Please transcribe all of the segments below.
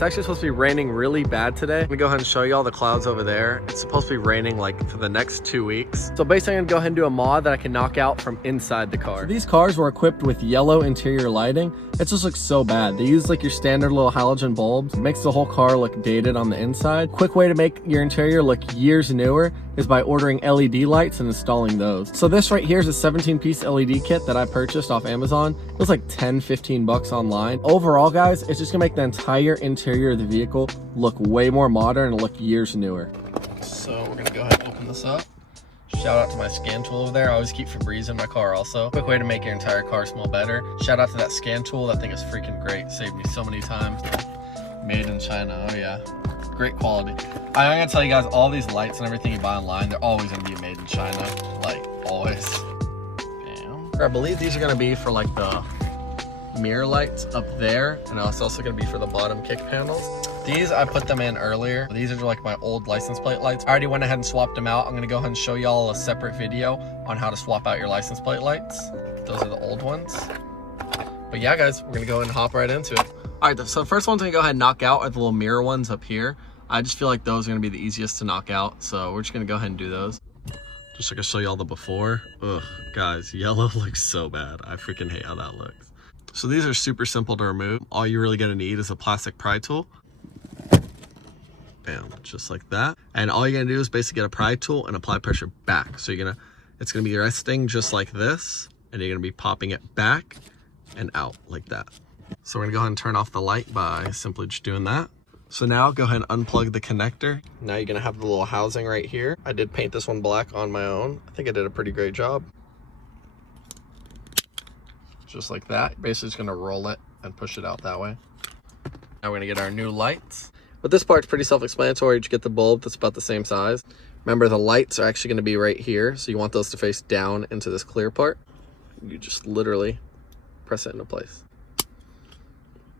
It's actually supposed to be raining really bad today. I'm gonna go ahead and show you all the clouds over there. It's supposed to be raining like for the next 2 weeks. So basically I'm gonna go ahead and do a mod that I can knock out from inside the car. So these cars were equipped with yellow interior lighting. It just looks so bad. They use like your standard little halogen bulbs. It makes the whole car look dated on the inside. Quick way to make your interior look years newer is by ordering LED lights and installing those. So this right here is a 17-piece LED kit that I purchased off Amazon. It was like 10-15 bucks online. Overall, guys, it's just gonna make the entire interior of the vehicle look way more modern and look years newer. So we're gonna go ahead and open this up. Shout out to my scan tool over there. I always keep Febreze in my car also. Quick way to make your entire car smell better. Shout out to that scan tool. That thing is freaking great. Saved me so many times. Made in China, oh yeah. Great quality. I'm gonna tell you guys, all these lights and everything you buy online, they're always gonna be made in China. Like, always. Damn. I believe these are gonna be for like the mirror lights up there, and it's also gonna be for the bottom kick panels. These, I put them in earlier. These are like my old license plate lights. I already went ahead and swapped them out. I'm gonna go ahead and show y'all a separate video on how to swap out your license plate lights. Those are the old ones. But yeah, guys, we're gonna go ahead and hop right into it. All right, so the first ones I'm gonna go ahead and knock out are the little mirror ones up here. I just feel like those are gonna be the easiest to knock out, so we're just gonna go ahead and do those. Just so I can show y'all the before. Ugh, guys, yellow looks so bad. I freaking hate how that looks. So these are super simple to remove. All you're really gonna need is a plastic pry tool. Bam, just like that. And all you're gonna do is basically get a pry tool and apply pressure back. So it's gonna be resting just like this, and you're gonna be popping it back and out like that. So we're gonna go ahead and turn off the light by simply just doing that. So now go ahead and unplug the connector. Now you're gonna have the little housing right here. I did paint this one black on my own. I think I did a pretty great job. Just like that. Basically just gonna roll it and push it out that way. Now we're gonna get our new lights. But this part's pretty self-explanatory. You just get the bulb that's about the same size. Remember, the lights are actually gonna be right here. So you want those to face down into this clear part. You just literally press it into place.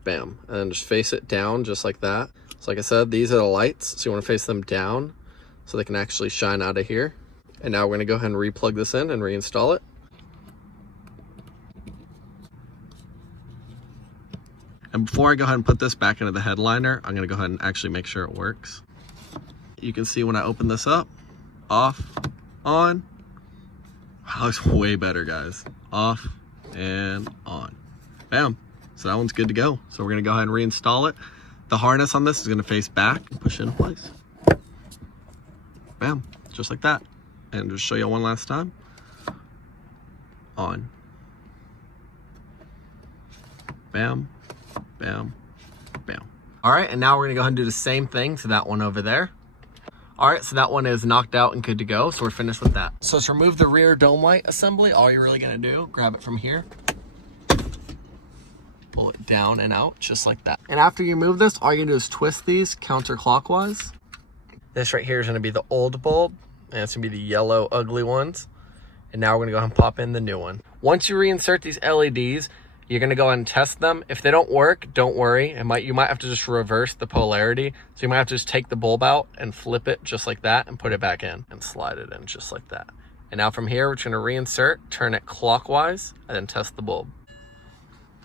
Bam, and then just face it down just like that. So like I said, these are the lights, so you want to face them down so they can actually shine out of here. And now we're going to go ahead and replug this in and reinstall it. And before I go ahead and put this back into the headliner, I'm going to go ahead and actually make sure it works. You can see when I open this up, off, on. That looks way better, guys. Off and on. Bam. So that one's good to go. So we're gonna go ahead and reinstall it. The harness on this is gonna face back, push it in place. Bam, just like that. And just show you one last time. On. Bam, bam, bam. All right, and now we're gonna go ahead and do the same thing to that one over there. All right, so that one is knocked out and good to go. So we're finished with that. So to remove the rear dome light assembly, all you're really gonna do, grab it from here, pull it down and out just like that. And after you move this, all you're gonna do is twist these counterclockwise. This right here is gonna be the old bulb, and it's gonna be the yellow ugly ones. And now we're gonna go ahead and pop in the new one. Once you reinsert these LEDs, you're gonna go ahead and test them. If they don't work, don't worry. You might have to just reverse the polarity. So you might have to just take the bulb out and flip it just like that and put it back in and slide it in just like that. And now from here, we're just gonna reinsert, turn it clockwise, and then test the bulb.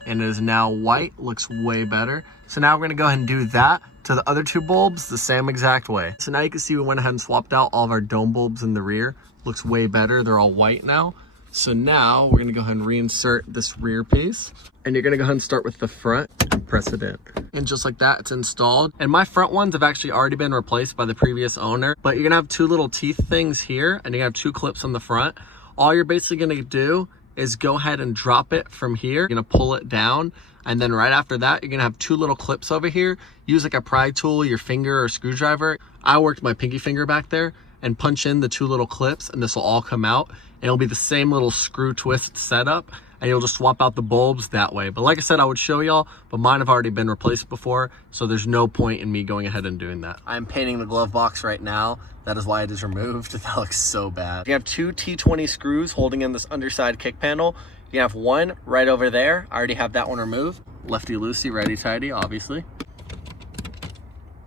And it is now white, looks way better. So now we're gonna go ahead and do that to the other two bulbs the same exact way. So now you can see we went ahead and swapped out all of our dome bulbs in the rear. Looks way better, they're all white now. So now we're gonna go ahead and reinsert this rear piece. And you're gonna go ahead and start with the front and press it in. And just like that, it's installed. And my front ones have actually already been replaced by the previous owner, but you're gonna have two little teeth things here, and you're gonna have two clips on the front. All you're basically gonna do is go ahead and drop it from here. You're gonna pull it down, and then right after that, you're gonna have two little clips over here. Use like a pry tool, your finger or screwdriver. I worked my pinky finger back there and punch in the two little clips, and this will all come out. And it'll be the same little screw twist setup, and you'll just swap out the bulbs that way. But like I said, I would show y'all, but mine have already been replaced before, so there's no point in me going ahead and doing that. I'm painting the glove box right now. That is why it is removed. That looks so bad. You have two T20 screws holding in this underside kick panel. You have one right over there. I already have that one removed. Lefty loosey, righty tighty, obviously.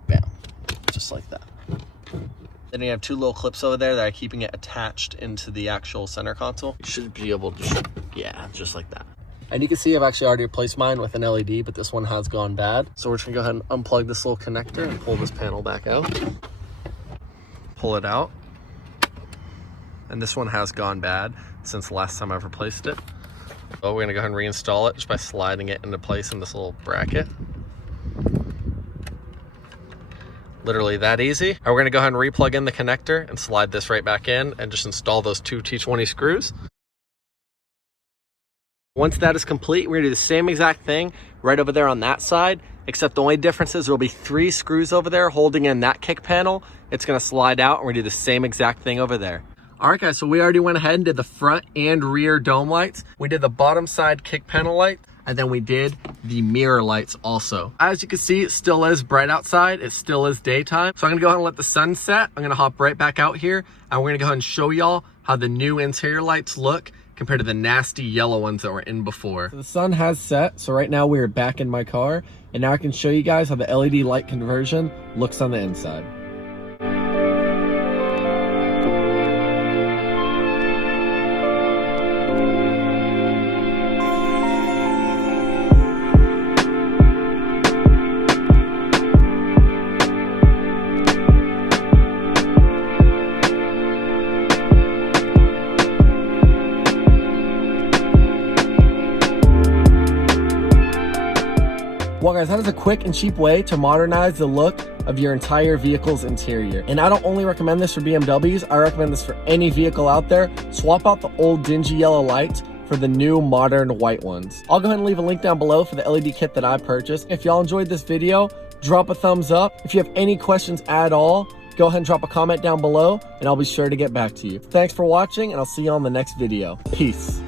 Bam, just like that. Then you have two little clips over there that are keeping it attached into the actual center console. You should be able to, yeah, just like that. And you can see I've actually already replaced mine with an LED, but this one has gone bad. So we're just gonna go ahead and unplug this little connector and pull this panel back out. Pull it out. And this one has gone bad since the last time I've replaced it. So we're gonna go ahead and reinstall it just by sliding it into place in this little bracket. Literally that easy. We're gonna go ahead and re-plug in the connector and slide this right back in and just install those 2 T20 screws. Once that is complete, we're gonna do the same exact thing right over there on that side, except the only difference is there'll be 3 screws over there holding in that kick panel. It's gonna slide out and we're gonna do the same exact thing over there. All right guys, so we already went ahead and did the front and rear dome lights. We did the bottom side kick panel light, and then we did the mirror lights also. As you can see, it still is bright outside. It still is daytime. So I'm gonna go ahead and let the sun set. I'm gonna hop right back out here and we're gonna go ahead and show y'all how the new interior lights look compared to the nasty yellow ones that were in before. So the sun has set, so right now we're back in my car, and now I can show you guys how the LED light conversion looks on the inside. Well guys, that is a quick and cheap way to modernize the look of your entire vehicle's interior. And I don't only recommend this for BMWs, I recommend this for any vehicle out there. Swap out the old dingy yellow lights for the new modern white ones. I'll go ahead and leave a link down below for the LED kit that I purchased. If y'all enjoyed this video, drop a thumbs up. If you have any questions at all, go ahead and drop a comment down below and I'll be sure to get back to you. Thanks for watching and I'll see you on the next video. Peace.